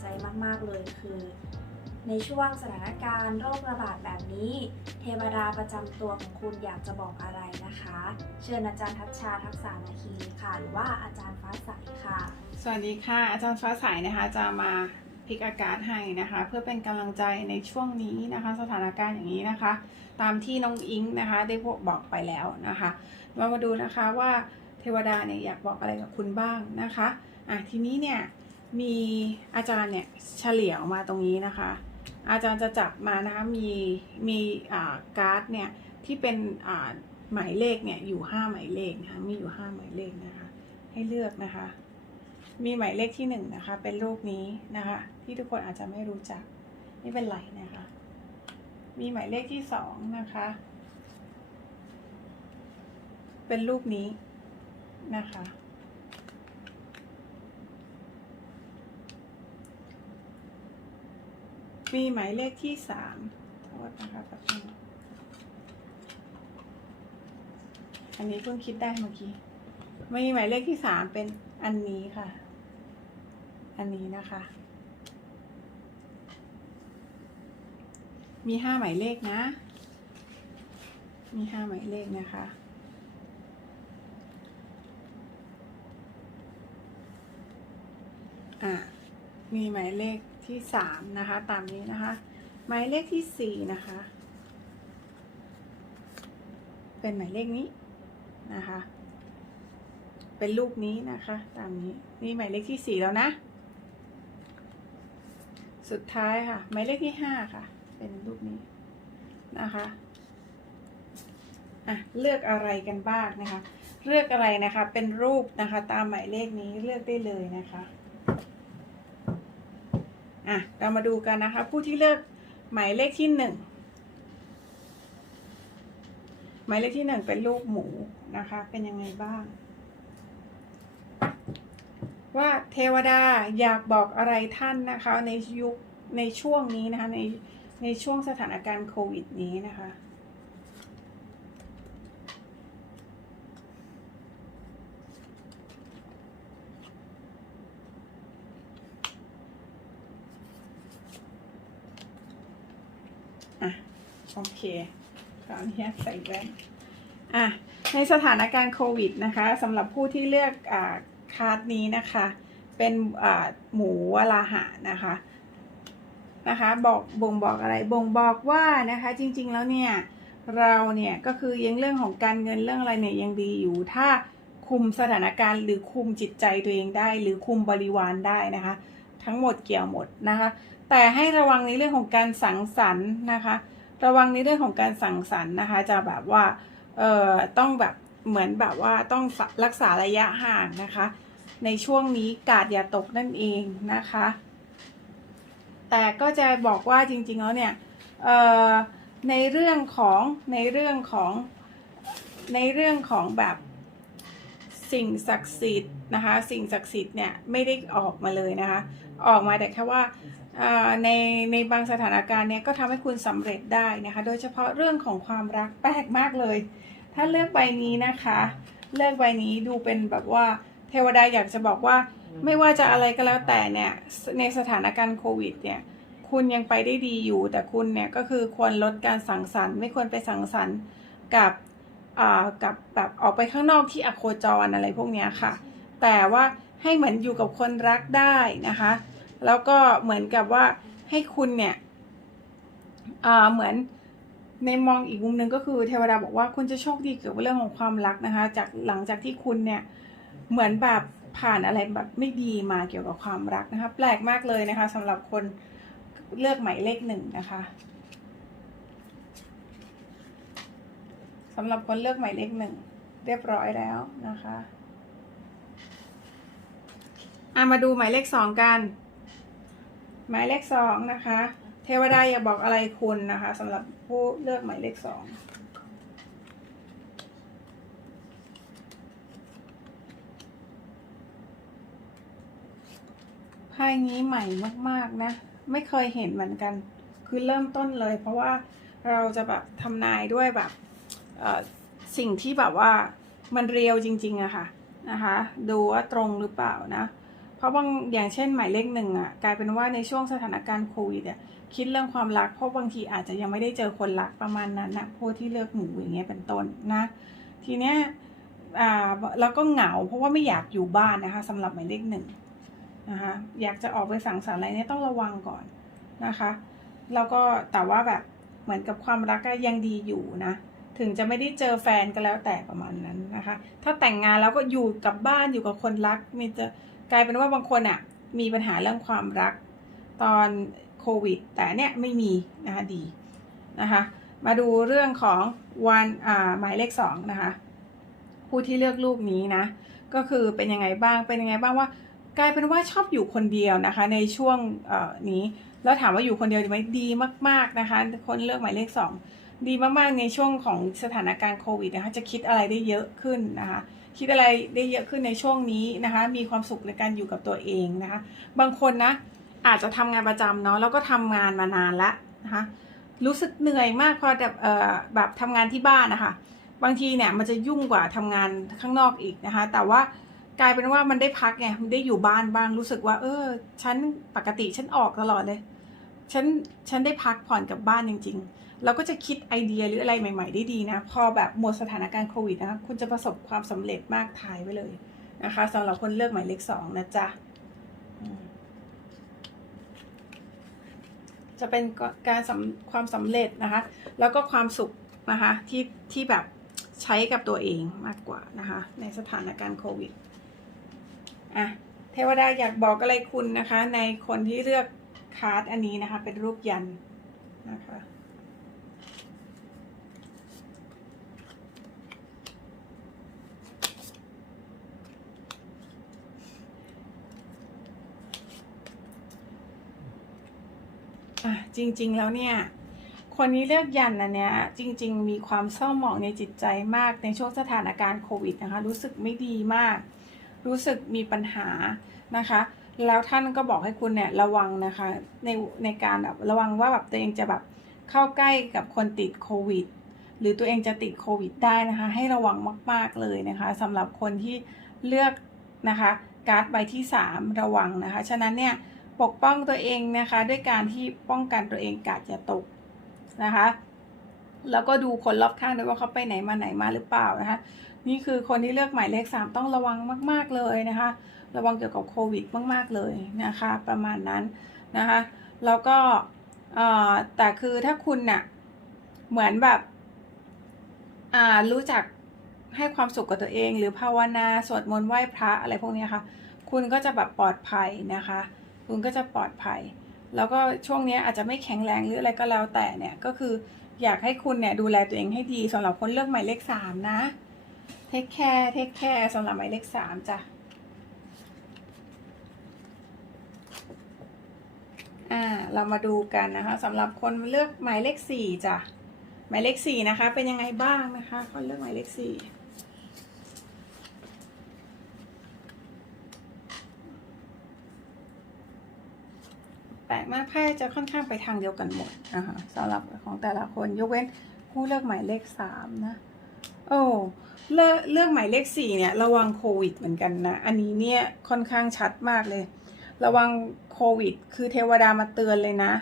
ใจมาก ๆ เลยคือ ในช่วงสถานการณ์โรคระบาดแบบนี้ เทวดาประจำตัวของคุณอยากจะบอกอะไรนะคะ เชิญอาจารย์ทัชชาทักษานาคีค่ะ หรือว่าอาจารย์ฟ้าใสค่ะ สวัสดีค่ะ อาจารย์ฟ้าใสนะคะจะมาพลิกอากาศให้นะคะ เพื่อเป็นกำลังใจในช่วงนี้นะคะ สถานการณ์อย่างนี้นะคะ ตามที่น้องอิงนะคะ ได้บอกไปแล้วนะคะเรามาดูนะคะว่าเทวดาเนี่ยอยากบอกอะไรกับคุณบ้างนะคะอะทีนี้เนี่ย มีอาจารย์เนี่ยเฉลี่ยออกมาตรงนี้นะคะ อาจารย์จะจับมานะคะมีมีอ่าการ์ดเนี่ยที่เป็นอ่าหมายเลขเนี่ยอยู่ห้าหมายเลขนะคะมีอยู่ห้าหมายเลขนะคะ ให้เลือกนะคะ มีหมายเลขที่หนึ่งนะคะ เป็นรูปนี้นะคะ ที่ทุกคนอาจจะไม่รู้จักไม่เป็นไรนะคะ มีหมายเลขที่สองนะคะ เป็นรูปนี้นะคะ มีหมายเลขที่สามโทษนะคะแป๊บนึงอันนี้เพิ่งคิดได้เมื่อกี้มีหมายเลขที่สามเป็นอันนี้ค่ะ อันนี้นะคะ มีห้าหมายเลขนะ มีห้าหมายเลขนะคะอะมีหมายเลข ที่สามนะคะ ตามนี้นะคะ หมายเลขที่สี่นะคะ เป็นหมายเลขนี้นะคะ เป็นรูปนี้นะคะ ตามนี้นี่หมายเลขที่สี่แล้วนะ สุดท้ายค่ะ หมายเลขที่ห้าค่ะ เป็นรูปนี้นะคะอะเลือกอะไรกันบ้างนะคะ เลือกอะไรนะคะ เป็นรูปนะคะ ตามหมายเลขนี้เลือกได้เลยนะคะ อะเรามาดูกันนะคะ ผู้ที่เลือกหมายเลขที่หนึ่งหมายเลขที่หนึ่งเป็นรูปหมูนะคะ เป็นยังไงบ้าง ว่าเทวดาอยากบอกอะไรท่านนะคะ ในยุคในช่วงนี้นะคะในในช่วงสถานการณ์โควิดนี้นะคะ อะ โอเคขออนุญาตใส่แว่นอะในสถานการณ์โควิดนะคะสำหรับผู้ที่เลือกอ่าคาร์ดนี้นะคะ เป็นอ่าหมูวลาหะนะคะนะคะบอกบ่งบอกอะไรบ่งบอกว่านะคะจริงๆแล้วเนี่ยเราเนี่ยก็คือยังเรื่องของการเงินเรื่องอะไรเนี่ยยังดีอยู่ถ้าคุมสถานการณ์หรือคุมจิตใจตัวเองได้ หรือคุมบริวารได้นะคะ ทั้งหมดเกี่ยวหมดนะคะ แต่ให้ระวังในเรื่องของการสังสรรค์นะคะ ระวังในเรื่องของการสั่งสรรค์นะคะ จะแบบว่าเอ่อต้องแบบเหมือนแบบว่าต้องรักษาระยะห่างนะคะ ในช่วงนี้กาดอย่าตกนั่นเองนะคะ แต่ก็จะบอกว่าจริงๆแล้วเนี่ยเอ่อในเรื่องของในเรื่องของในเรื่องของแบบ สิ่งศักดิ์สิทธิ์นะคะ สิ่งศักดิ์สิทธิ์เนี่ยไม่ได้ออกมาเลยนะคะ ออกมาแต่แค่ว่าในในบางสถานการณ์เนี่ยก็ทำให้คุณสำเร็จได้นะคะ โดยเฉพาะเรื่องของความรักแปลกมากเลย ถ้าเลือกใบนี้นะคะ เลือกใบนี้ดูเป็นแบบว่าเทวดาอยากจะบอกว่าไม่ว่าจะอะไรก็แล้วแต่เนี่ยในสถานการณ์โควิดเนี่ยคุณยังไปได้ดีอยู่ แต่คุณเนี่ยก็คือควรลดการสังสรรค์ ไม่ควรไปสังสรรค์กับ กับแบบออกไปข้างนอกที่อโคจรอะไรพวกเนี้ยค่ะ แต่ว่าให้เหมือนอยู่กับคนรักได้นะคะ แล้วก็เหมือนกับว่าให้คุณเนี่ยอ่าเหมือนในมองอีกมุมหนึ่งก็คือเทวดาบอกว่าคุณจะโชคดีเกี่ยวกับเรื่องของความรักนะคะ จากหลังจากที่คุณเนี่ยเหมือนแบบผ่านอะไรแบบไม่ดีมาเกี่ยวกับความรักนะคะ แปลกมากเลยนะคะสำหรับคนเลือกหมายเลขหนึ่งนะคะำหรับคนเลือกหมายเลขหนึ่งเรียบร้อยแล้วนะคะอะมาดูหมายเลขสองกัน หมายเลขสองนะคะ เทวดาอย่าบอกอะไรคุณนะคะสำหรับผู้เลือกหมายเลขสองไพ่นี้ใหม่มากๆนะ ไม่เคยเห็นเหมือนกัน คือเริ่มต้นเลย เพราะว่าเราจะแบบทำนายด้วยแบบ สิ่งที่แบบว่ามันเรียวจริงๆอะค่ะนะคะ ดูว่าตรงหรือเปล่านะ เพราะบางอย่างเช่นหมายเลขหนึ่งอะกลายเป็นว่าในช่วงสถานการณ์โควิดอะคิดเรื่องความรักเพราะบางทีอาจจะยังไม่ได้เจอคนรักประมาณนั้นนะพวกที่เลือกหมูอย่างเงี้ยเป็นต้นนะทีเนี้ยอ่าแล้วก็เหงาเพราะว่าไม่อยากอยู่บ้านนะคะสำหรับหมายเลขหนึ่งนะคะอยากจะออกไปสังสรรค์อะไรเนี่ยต้องระวังก่อนนะคะ แล้วก็แต่ว่าแบบเหมือนกับความรักก็ยังดีอยู่นะ ถึงจะไม่ได้เจอแฟนก็แล้วแต่ประมาณนั้นนะคะ ถ้าแต่งงานแล้วก็อยู่กับบ้านอยู่กับคนรัก มีจะกลายเป็นว่าบางคนอะมีปัญหาเรื่องความรักตอนโควิด แต่เนี่ยไม่มีนะคะดีนะคะมาดูเรื่องของวันอ่าหมายเลขสองนะคะผู้ที่เลือกลูกนี้นะ ก็คือเป็นยังไงบ้างเป็นยังไงบ้างว่ากลายเป็นว่าชอบอยู่คนเดียวนะคะ ในช่วงเออนี้แล้วถามว่าอยู่คนเดียวดีไหมดีมาก ๆนะคะ คนเลือกหมายเลขสอง ดีมากๆในช่วงของสถานการณ์โควิดนะคะจะคิดอะไรได้เยอะขึ้นนะคะคิดอะไรได้เยอะขึ้นในช่วงนี้นะคะมีความสุขในการอยู่กับตัวเองนะคะบางคนนะอาจจะทำงานประจำเนาะแล้วก็ทำงานมานานแล้วนะคะรู้สึกเหนื่อยมากพอแบบเอ่อแบบทำงานที่บ้านนะคะบางทีเนี่ยมันจะยุ่งกว่าทำงานข้างนอกอีกนะคะแต่ว่ากลายเป็นว่ามันได้พักไงมันได้อยู่บ้านบ้างรู้สึกว่า เออฉันปกติฉันออกตลอดเลย ฉันฉันได้พักผ่อนกับบ้านจริง ๆ เราก็จะคิดไอเดียหรืออะไรใหม่ ๆ ได้ดีนะ พอแบบหมดสถานการณ์โควิดนะคะคุณจะประสบความสำเร็จมากทายไว้เลยนะคะสำหรับคนเลือกหมายเลขสองนะจ๊ะจะเป็นการความสำเร็จนะคะ แล้วก็ความสุขนะคะที่ที่แบบใช้กับตัวเองมากกว่านะคะ ในสถานการณ์โควิดอะเทวดาอยากบอกอะไรคุณนะคะ ในคนที่เลือก คาร์ดอันนี้นะคะ เป็นรูปยันนะคะอะจริง ๆ แล้วเนี่ย คนนี้เลือกยันอันเนี้ยจริง ๆ มีความเศร้าหมองในจิตใจมากในช่วงสถานการณ์โควิดนะคะ รู้สึกไม่ดีมาก รู้สึกมีปัญหานะคะ แล้วท่านก็บอกให้คุณเนี่ยระวังนะคะในในการแบบระวังว่าแบบตัวเองจะแบบเข้าใกล้กับคนติดโควิด หรือตัวเองจะติดโควิดได้นะคะ ให้ระวังมาก ๆเลยนะคะสำหรับคนที่เลือกนะคะการ์ดใบที่ 3 ระวังนะคะ ฉะนั้นเนี่ยปกป้องตัวเองนะคะ ด้วยการที่ป้องกันตัวเองกาดอย่าตกนะคะ แล้วก็ดูคนรอบข้างด้วยว่าเขาไปไหนมาไหนมาหรือเปล่านะคะ นี่คือคนที่เลือกหมายเลข 3 ต้องระวังมาก ๆเลยนะคะ ระวังเกี่ยวกับโควิดมาก ๆ เลยนะคะ ประมาณนั้นนะคะ แล้วก็แต่คือถ้าคุณน่ะเหมือนแบบรู้จักให้ความสุขกับตัวเอง หรือภาวนาสวดมนต์ไหว้พระอะไรพวกนี้ค่ะคุณก็จะแบบปลอดภัยนะคะ คุณก็จะปลอดภัย แล้วก็ช่วงนี้อาจจะไม่แข็งแรงหรืออะไรก็แล้วแต่เนี่ยก็คืออยากให้คุณเนี่ยดูแลตัวเองให้ดีสำหรับคนเลือกหมายเลขสามนะเทคแคร์เทคแคร์สำหรับหมายเลขสามจ้ะ อ่าเรามาดูกันนะคะสำหรับคนเลือกหมายเลขสี่จ้ะหมายเลขสี่นะคะ เป็นยังไงบ้างนะคะคนเลือกหมายเลขสี่แปลกมากไพ่จะค่อนข้างไปทางเดียวกันหมดนะคะสำหรับของแต่ละคนยกเว้นผู้เลือกหมายเลขสามนะโอ้เลือกเลือกหมายเลขสี่เนี่ยระวังโควิดเหมือนกันนะ อันนี้เนี่ยค่อนข้างชัดมากเลย ระวังโควิด คือเทวดามาเตือนเลยนะ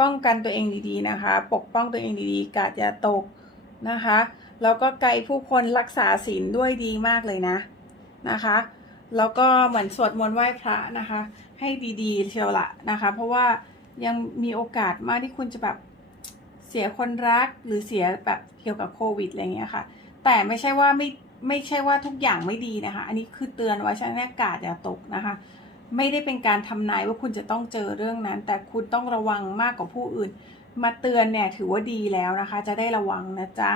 ป้องกันตัวเองดีๆนะคะ ปกป้องตัวเองดีๆ กาดอย่าตกนะคะ แล้วก็ไกลผู้คนรักษาศีลด้วยดีมากเลยนะนะคะ แล้วก็เหมือนสวดมนต์ไหว้พระนะคะ ให้ดีๆเชียวละนะคะ เพราะว่ายังมีโอกาสมากที่คุณจะแบบเสียคนรักหรือเสียแบบเกี่ยวกับโควิดอะไรเงี้ยค่ะ แต่ไม่ใช่ว่าไม่ไม่ใช่ว่าทุกอย่างไม่ดีนะคะ อันนี้คือเตือนไว้ฉะนั้นกาดอย่าตกนะคะ ไม่ได้เป็นการทำนายว่าคุณจะต้องเจอเรื่องนั้น แต่คุณต้องระวังมากกว่าผู้อื่น มาเตือนเนี่ยถือว่าดีแล้วนะคะ จะได้ระวังนะจ๊ะ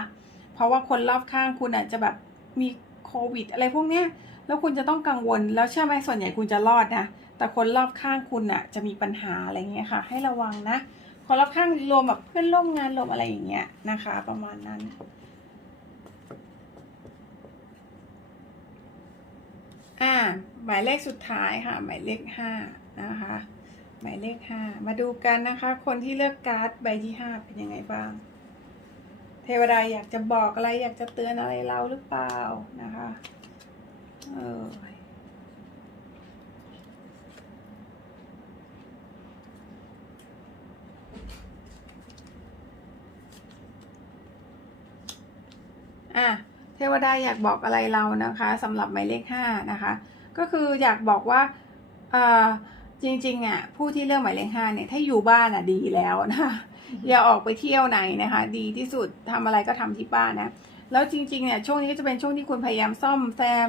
เพราะว่าคนรอบข้างคุณอาจจะแบบมีโควิด อะไรพวกเนี้ย แล้วคุณจะต้องกังวล แล้วเชื่อไหมส่วนใหญ่คุณจะรอดนะ แต่คนรอบข้างคุณน่ะจะมีปัญหาอะไรเงี้ยค่ะ ให้ระวังนะ คนรอบข้างรวมแบบเพื่อนร่วมงานรวมอะไรอย่างเงี้ยนะคะ ประมาณนั้น อ่าหมายเลขสุดท้ายค่ะ หมายเลขห้านะคะ หมายเลขห้ามาดูกันนะคะ คนที่เลือกการ์ดใบที่ห้าเป็นยังไงบ้าง เทวดาอยากจะบอกอะไร อยากจะเตือนอะไรเราหรือเปล่านะคะเอออะเทวดาอยากบอกอะไรเรานะคะสำหรับหมายเลขห้านะคะ ก็คืออยากบอกว่าเอ่อจริงๆอะผู้ที่เลือกหมายเลขห้าเนี่ยถ้าอยู่บ้านอะดีแล้วนะคะอย่าออกไปเที่ยวไหนนะคะ ดีที่สุดทำอะไรก็ทำที่บ้านนะแล้วจริงๆเนี่ยช่วงนี้ก็จะเป็นช่วงที่คุณพยายามซ่อมแซม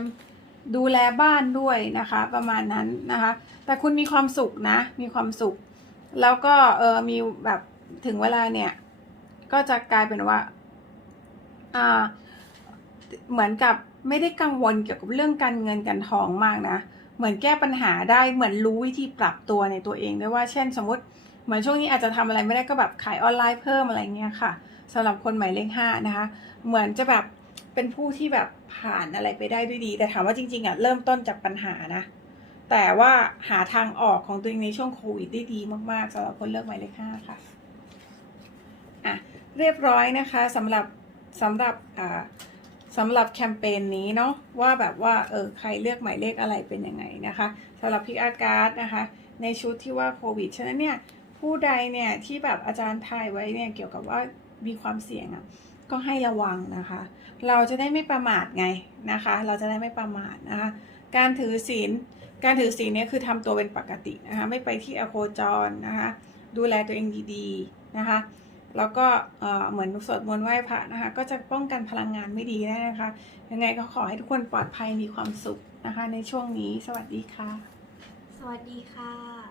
ดูแลบ้านด้วยนะคะ ประมาณนั้นนะคะ แต่คุณมีความสุขนะ มีความสุข แล้วก็เออมีแบบถึงเวลาเนี่ย ก็จะกลายเป็นว่าอ่า เหมือนกับไม่ได้กังวลเกี่ยวกับเรื่องการเงินการทองมากนะ เหมือนแก้ปัญหาได้เหมือนรู้วิธีปรับตัวในตัวเองได้ว่าเช่นสมมติเหมือนช่วงนี้อาจจะทำอะไรไม่ได้ก็แบบขายออนไลน์เพิ่มอะไรเงี้ยค่ะสำหรับคนหมายเลขห้านะคะ เหมือนจะแบบเป็นผู้ที่แบบผ่านอะไรไปได้ด้วยดี แต่ถามว่าจริงๆอะเริ่มต้นจากปัญหานะ แต่ว่าหาทางออกของตัวเองในช่วงโควิดได้ดีมากๆสำหรับคนเลือกหมายเลขห้าค่ะอะเรียบร้อยนะคะสำหรับสำหรับอ่า สำหรับแคมเปญนี้เนาะว่าแบบว่าเออใครเลือกหมายเลขอะไรเป็นยังไงนะคะสำหรับพิกอากาศนะคะ ในชุดที่ว่าโควิดฉะนั้นเนี่ยผู้ใดเนี่ยที่แบบอาจารย์ทายไว้เนี่ยเกี่ยวกับว่ามีความเสี่ยงอะก็ให้ระวังนะคะ เราจะได้ไม่ประมาทไงนะคะ เราจะได้ไม่ประมาทนะคะ การถือศีล การถือศีลเนี่ยคือทำตัวเป็นปกตินะคะ ไม่ไปที่อโคจรนะคะ ดูแลตัวเองดีๆนะคะ แล้วก็เอ่อเหมือนสวดมนต์ไหว้พระนะคะ ก็จะป้องกันพลังงานไม่ดีได้นะคะ ยังไงก็ขอให้ทุกคนปลอดภัยมีความสุขนะคะ ในช่วงนี้ สวัสดีค่ะ สวัสดีค่ะ